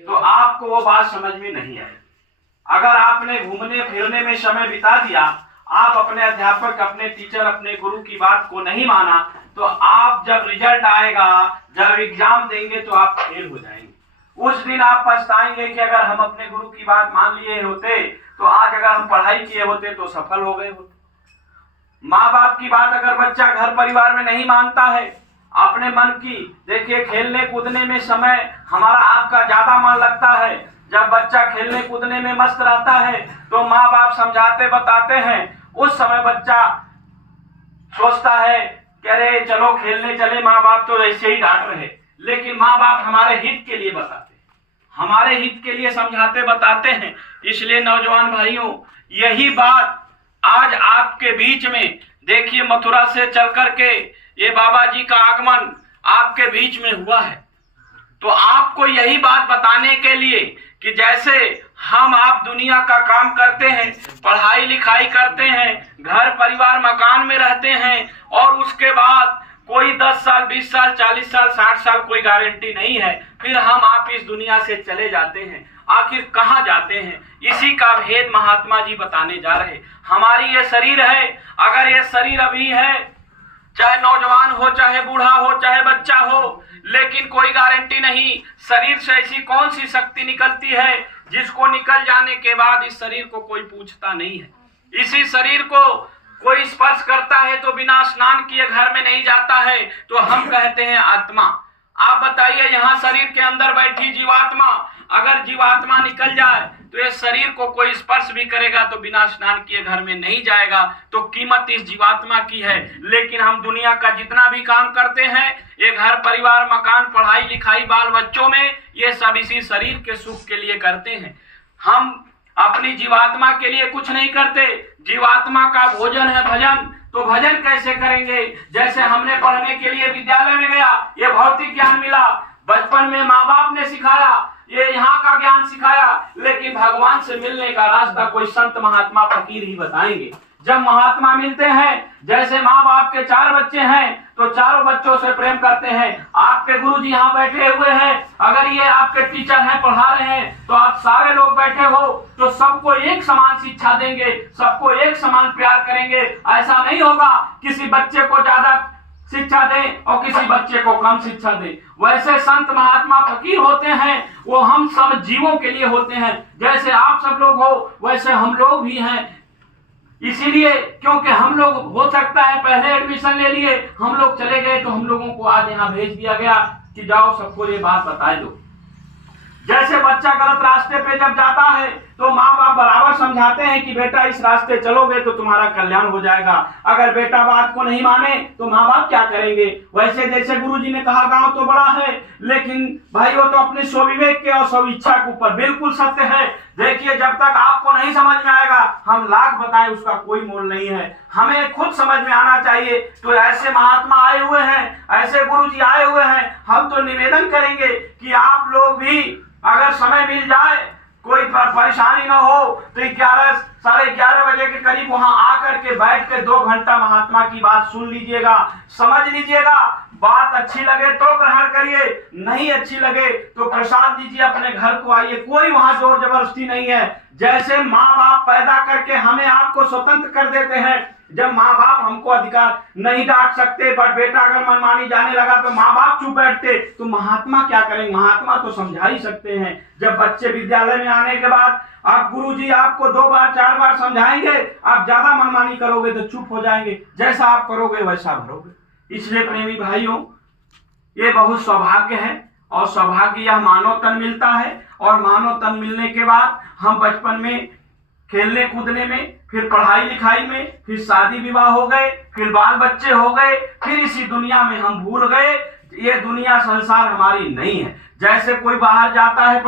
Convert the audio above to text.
तो आपको वो बात समझ में नहीं आई। अगर आपने घूमने फिरने में समय बिता दिया, आप अपने अध्यापक, अपने टीचर, अपने गुरु की बात को नहीं माना, तो आप जब रिजल्ट आएगा, जब एग्जाम देंगे तो आप फेल हो जाएंगे। उस दिन आप पछताएंगे कि अगर हम अपने गुरु की बात मान लिए होते तो आज अगर हम पढ़ाई किए होते तो सफल हो गए होते। माँ बाप की बात अगर बच्चा घर परिवार में नहीं मानता है, अपने मन की, देखिए खेलने कूदने में समय हमारा आपका ज्यादा मन लगता है। जब बच्चा खेलने कूदने में मस्त रहता है तो माँ बाप समझाते बताते हैं, उस समय बच्चा सोचता है कि अरे चलो खेलने चले, माँ बाप तो ऐसे ही डांट रहे। लेकिन माँ बाप हमारे हित के लिए बताते हैं, हमारे हित के लिए समझाते बताते हैं। इसलिए नौजवान भाइयों, यही बात आज आपके बीच में, देखिए मथुरा से चल करके ये बाबा जी का आगमन आपके बीच में हुआ है। तो आपको यही बात बताने के लिए कि जैसे हम आप दुनिया का काम करते हैं, पढ़ाई लिखाई करते हैं, घर परिवार मकान में रहते हैं, और उसके बाद कोई 10 साल 20 साल 40 साल 60 साल कोई गारंटी नहीं है, फिर हम आप इस दुनिया से चले जाते हैं। आखिर कहाँ जाते हैं, इसी का भेद महात्मा जी बताने जा रहे। हमारी ये शरीर है, अगर ये शरीर अभी है, चाहे नौजवान हो, चाहे बूढ़ा हो, चाहे बच्चा हो, लेकिन कोई गारंटी नहीं शरीर से ऐसी कौन सी शक्ति निकलती है जिसको निकल जाने के बाद इस शरीर को कोई पूछता नहीं है। इसी शरीर को कोई स्पर्श करता है तो बिना स्नान किए घर में नहीं जाता है, तो हम कहते हैं आत्मा। आप बताइए, यहाँ शरीर के अंदर बैठी जीवात्मा, अगर जीवात्मा निकल जाए तो ये शरीर को कोई स्पर्श भी करेगा तो बिना स्नान किए घर में नहीं जाएगा। तो कीमत इस जीवात्मा की है। लेकिन हम दुनिया का जितना भी काम करते हैं, ये घर परिवार मकान पढ़ाई लिखाई बाल बच्चों में, ये सब इसी शरीर के सुख के लिए करते हैं। हम अपनी जीवात्मा के लिए कुछ नहीं करते। जीवात्मा का भोजन है भजन, तो भजन कैसे करेंगे? जैसे हमने पढ़ने के लिए विद्यालय में गया, ये भौतिक ज्ञान मिला, बचपन में माँ बाप ने सिखाया, ये यहाँ का ज्ञान सिखाया, लेकिन भगवान से मिलने का रास्ता कोई संत महात्मा फकीर ही बताएंगे। जब महात्मा मिलते हैं, जैसे माँ बाप के 4 बच्चे हैं तो चारों बच्चों से प्रेम करते हैं। आपके गुरु जी यहाँ बैठे हुए हैं, अगर ये आपके टीचर हैं, पढ़ा रहे हैं, तो आप सारे लोग बैठे हो तो सबको एक समान शिक्षा देंगे, सबको एक समान प्यार करेंगे। ऐसा नहीं होगा किसी बच्चे को ज्यादा शिक्षा दें और किसी बच्चे को कम शिक्षा दें। वैसे संत महात्मा फकीर होते हैं, वो हम सब जीवों के लिए होते हैं। जैसे आप सब लोग हो वैसे हम लोग भी हैं। इसीलिए क्योंकि हम लोग, हो सकता है पहले एडमिशन ले लिए, हम लोग चले गए तो हम लोगों को आज यहाँ भेज दिया गया कि जाओ सबको ये बात बता दो। जैसे बच्चा गलत रास्ते पे जब जाता है तो माँ बाप बराबर समझाते हैं कि बेटा इस रास्ते चलोगे तो तुम्हारा कल्याण हो जाएगा। अगर बेटा बात को नहीं माने तो माँ बाप क्या करेंगे? वैसे जैसे गुरुजी ने कहा, गांव तो बड़ा है लेकिन भाई वो तो अपने स्वविवेक के और स्वेच्छा के ऊपर, बिल्कुल सत्य है। देखिए, जब तक आपको नहीं समझ में आएगा, हम लाख बताएं उसका कोई मोल नहीं है। हमें खुद समझ में आना चाहिए। तो ऐसे महात्मा आए हुए हैं, ऐसे गुरुजी आए हुए हैं, हम तो निवेदन करेंगे कि आप लोग भी अगर समय मिल जाए, कोई परेशानी ना हो, तो 11 साढ़े 11 बजे के करीब वहां आकर के बैठ कर 2 घंटा महात्मा की बात सुन लीजिएगा, समझ लीजिएगा। बात अच्छी लगे तो ग्रहण करिए, नहीं अच्छी लगे तो प्रसाद दीजिए, अपने घर को आइए। कोई वहां जोर जबरदस्ती नहीं है। जैसे माँ बाप पैदा करके हमें आपको स्वतंत्र कर देते हैं, जब माँ बाप हमको अधिकार नहीं डांट सकते, बट बेटा अगर मनमानी जाने लगा तो माँ बाप चुप बैठते, तो महात्मा क्या करेंगे? महात्मा तो समझा ही सकते हैं। जब बच्चे विद्यालय में आने के बाद आप गुरुजी आपको 2 बार 4 बार समझाएंगे, आप ज्यादा मनमानी करोगे तो चुप हो जाएंगे, जैसा आप करोगे वैसा भरोगे। इसलिए प्रेमी भाइयों, ये बहुत सौभाग्य है, और सौभाग्य यह मानव तन मिलता है, और मानव तन मिलने के बाद हम बचपन में खेलने कूदने में, फिर पढ़ाई लिखाई में, फिर शादी विवाह हो गए, फिर बाल बच्चे हो गए, फिर इसी दुनिया में हम भूल गए। ये दुनिया संसार हमारी नहीं है। जैसे कोई बाहर जाता है